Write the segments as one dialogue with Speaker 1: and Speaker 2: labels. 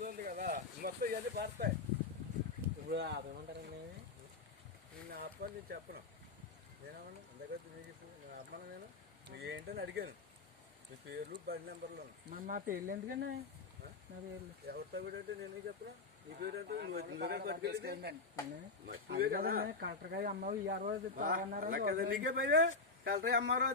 Speaker 1: audio
Speaker 2: కదా మొత్తం ఇవన్నీ పడతాయి
Speaker 3: ఇప్పుడు ఆపేమంటారండి
Speaker 2: నేను అప్పని నేను చెప్పను నేనేమన్నా అందరికీ మీకు నేను అమ్మను నేను మీకు ఏంటని అడిగాను. మీ పేర్లు బండి నెంబర్లు.
Speaker 3: మరి నా పేర్లు ఎందుకన్నా కలెక్టర్ గారు అమ్మాయి ఇయ్యారు అన్నారు
Speaker 2: అలా కదా నీకే భయ కలరే అమ్మారు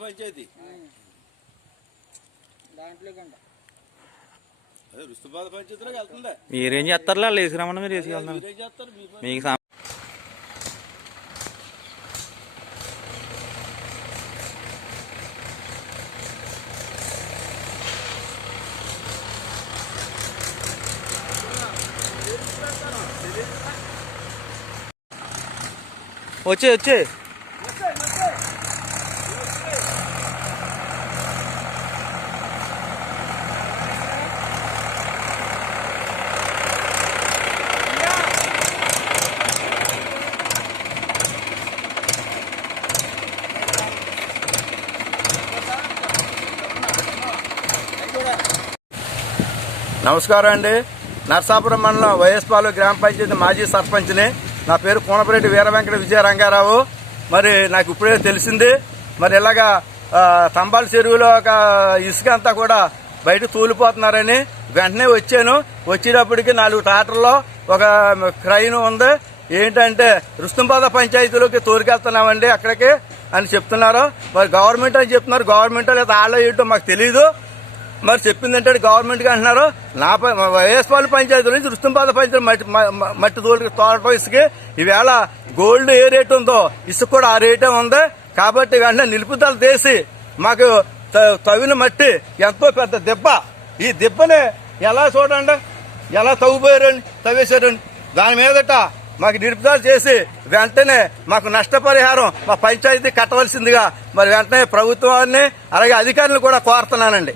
Speaker 2: పంచాయతీ
Speaker 4: మీరేం చేస్తారులే వాళ్ళు వేసుకురామని మీరు
Speaker 2: వేసుకెళ్తాను
Speaker 4: మీకు వచ్చే వచ్చే.
Speaker 2: నమస్కారం అండి. నర్సాపురం మండలం వైఎస్పాలు గ్రామ పంచాయతీ మాజీ సర్పంచ్ని. నా పేరు కోనపరెడ్డి వీరవెంకట విజయ రంగారావు మరి నాకు ఇప్పుడే తెలిసింది మరి ఇలాగా తంబాల చెరువులో ఒక ఇసుక అంతా కూడా బయట తూలిపోతున్నారని వెంటనే వచ్చాను. వచ్చేటప్పటికి నాలుగు ట్రాక్టర్లో ఒక క్రైన్ ఉంది. ఏంటంటే రుస్తుంపాద పంచాయతీలోకి తోలుకెళ్తున్నామండి అక్కడికి అని చెప్తున్నారు. మరి గవర్నమెంట్ అని చెప్తున్నారు. గవర్నమెంట్ లేదా ఆళ్ళ ఏంటో మాకు తెలియదు మరి చెప్పిందంటే గవర్నమెంట్ అంటున్నారు. నా ప- వైఎస్పాల్ పంచాయతీ నుంచి రుస్తుంపాద పంచాయతీ మట్టి మట్టి తోటి తోట ఇసుక. ఈవేళ గోల్డ్ ఏ రేటు ఉందో ఇసుక కూడా ఆ రేటే ఉంది. కాబట్టి వెంటనే నిలుపుదల చేసి మాకు త- తవ్విన మట్టి ఎంతో పెద్ద దెబ్బ. ఈ దెబ్బని ఎలా చూడండి? ఎలా తవ్వుపోయారని తవ్వేశారని దాని మీదట మాకు నిలుపుదల చేసి వెంటనే మాకు నష్టపరిహారం మా పంచాయతీ కట్టవలసిందిగా మరి వెంటనే ప్రభుత్వాన్ని అలాగే అధికారులు కూడా కోరుతున్నానండి.